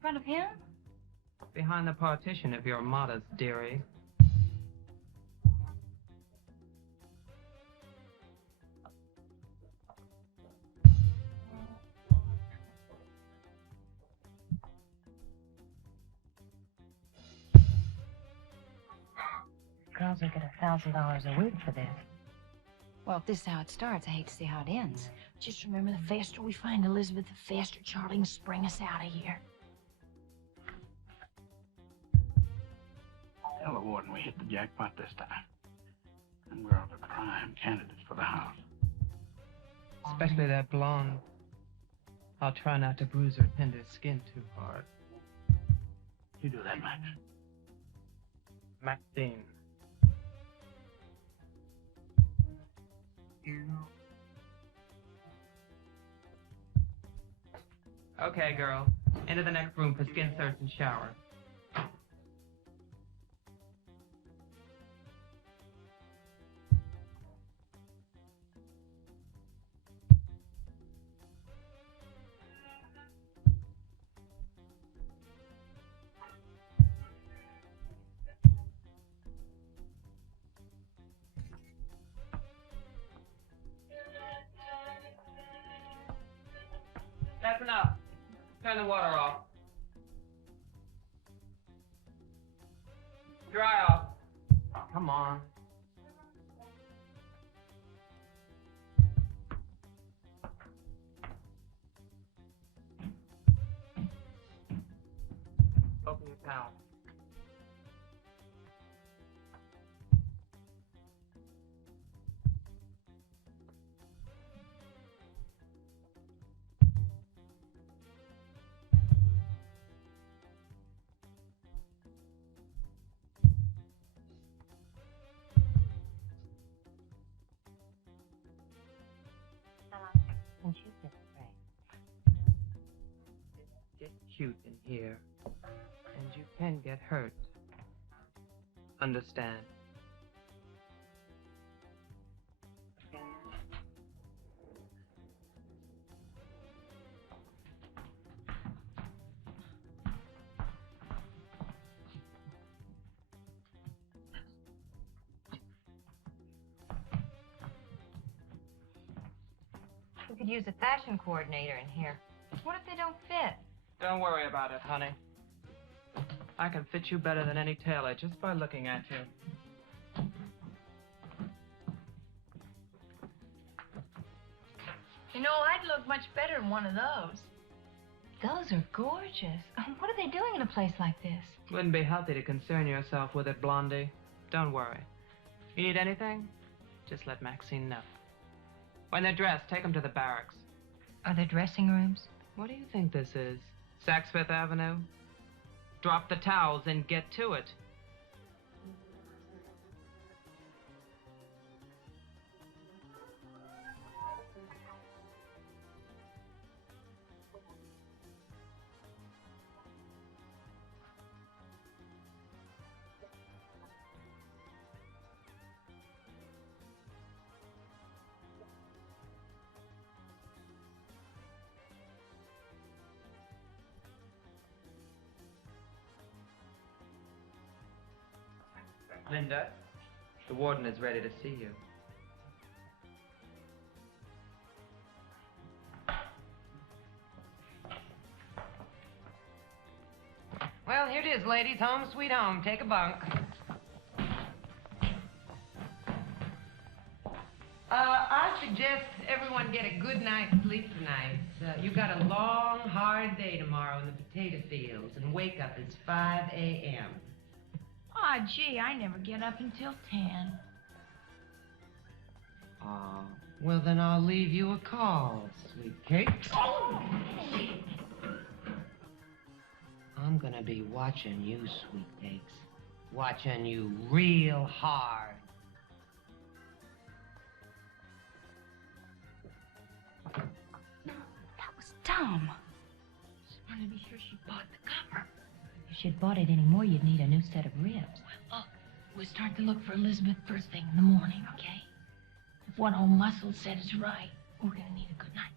front of him? Behind the partition if you're modest, dearie. Girls will get $1,000 a week for this. Well, if this is how it starts, I hate to see how it ends. Just remember, the faster we find Elizabeth, the faster Charlie can spring us out of here. Tell the warden we hit the jackpot this time. And we're all the prime candidates for the house. Especially that blonde. I'll try not to bruise her tender skin too hard. You do that, Max. Maxine. Okay, girl. Into the next room for skin search and shower. That's enough. Turn the water off. Dry off. Come on. Open your towel. Get cute in here, and you can get hurt. Understand? We could use a fashion coordinator in here. What if they don't fit? Don't worry about it, honey. I can fit you better than any tailor just by looking at you. You know, I'd look much better in one of those. Those are gorgeous. What are they doing in a place like this? Wouldn't be healthy to concern yourself with it, Blondie. Don't worry. You need anything? Just let Maxine know. When they're dressed, take them to the barracks. Are there dressing rooms? What do you think this is? Saks Fifth Avenue? Drop the towels and get to it. Linda, the warden is ready to see you. Well, here it is, ladies. Home sweet home. Take a bunk. I suggest everyone get a good night's sleep tonight. You've got a long, hard day tomorrow in the potato fields, and wake up is 5 a.m. Aw, gee, I never get up until 10. Well, then I'll leave you a call, sweet cake. Oh! I'm gonna be watching you, sweet cakes. Watching you real hard. That was dumb. Just wanted to be sure she bought the cover. If she'd bought it anymore, you'd need a new set of ribs. Well, look, we'll start to look for Elizabeth first thing in the morning, okay? If one old muscle said it's right, we're gonna need a good night.